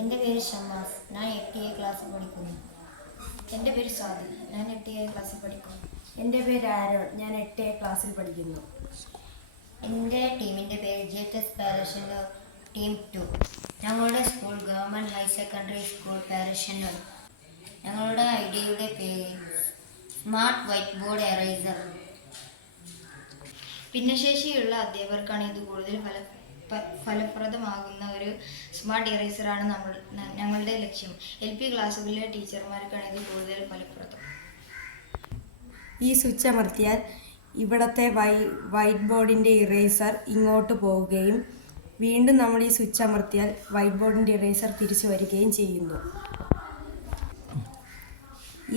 എൻ്റെ പേര് ഷമ്മാസ്. ഞാൻ 8A ക്ലാസ്സിൽ പഠിക്കുന്നു. എൻ്റെ പേര് സ്വാതി. ഞാൻ 8A ക്ലാസ്സിൽ പഠിക്കുന്നു. എൻ്റെ പേര് ആരോൺ. ഞാൻ 8A ക്ലാസ്സിൽ പഠിക്കുന്നു. എൻ്റെ ടീമിൻ്റെ പേര് JTS പാരഷന്നൂർ ടീം 2. ഞങ്ങളുടെ school government higher secondary school Parashannur. ഞങ്ങളുടെ ഐഡിയയുടെ പേര് സ്മാർട്ട് വൈറ്റ് ബോർഡ് എറേസർ. ഭിന്നശേഷിയുള്ള അധ്യാപകർക്കാണ് ഇത് കൂടുതൽ ഫലപ്രദമാകുന്ന ഒരു സ്മാർട്ട് ഇറേസറാണ് ഞങ്ങളുടെ ലക്ഷ്യം. LP ക്ലാസ്സുകളിലെ ടീച്ചർമാർക്കാണ് ഇത് കൂടുതൽ ഫലപ്രദം. ഈ സ്വിച്ച് അമർത്തിയാൽ ഇവിടത്തെ വൈറ്റ് ബോർഡിൻ്റെ ഇറേസർ ഇങ്ങോട്ട് പോവുകയും വീണ്ടും നമ്മൾ ഈ സ്വിച്ച് അമർത്തിയാൽ വൈറ്റ് ബോർഡിൻ്റെ ഇറേസർ തിരിച്ചു വരികയും ചെയ്യുന്നു.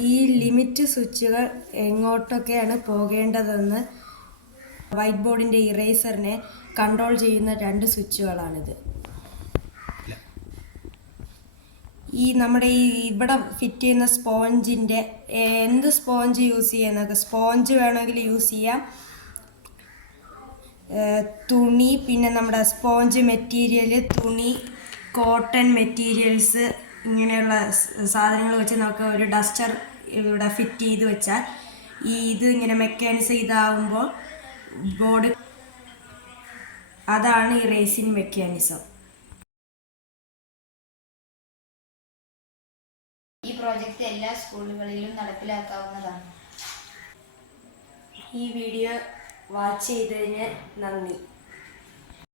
ഈ ലിമിറ്റ് സ്വിച്ചുകൾ എങ്ങോട്ടൊക്കെയാണ് പോകേണ്ടതെന്ന് വൈറ്റ് ബോർഡിൻ്റെ ഇറേസറിനെ കൺട്രോൾ ചെയ്യുന്ന 2 സ്വിച്ചുകളാണിത്. നമ്മുടെ ഇവിടെ ഫിറ്റ് ചെയ്യുന്ന സ്പോഞ്ചിൻ്റെ എന്ത് സ്പോഞ്ച് യൂസ് ചെയ്യുന്നത്, സ്പോഞ്ച് വേണമെങ്കിൽ യൂസ് ചെയ്യാം, തുണി, പിന്നെ നമ്മുടെ സ്പോഞ്ച് മെറ്റീരിയൽ, തുണി, കോട്ടൺ മെറ്റീരിയൽസ്, ഇങ്ങനെയുള്ള സാധനങ്ങൾ വെച്ച് നമുക്ക് ഒരു ഡസ്റ്റർ ഇവിടെ ഫിറ്റ് ചെയ്ത് വെച്ചാൽ ഇത് ഇങ്ങനെ മെക്കാനിസം ഇതാവുമ്പോൾ ബോർഡ്, അതാണ് ഈ റേസിംഗ് മെക്കാനിസം. ഈ പ്രോജക്റ്റ് എല്ലാ സ്കൂളുകളിലും നടപ്പിലാക്കാവുന്നതാണ്. ഈ വീഡിയോ വാച്ച് ചെയ്തതിന് നന്ദി.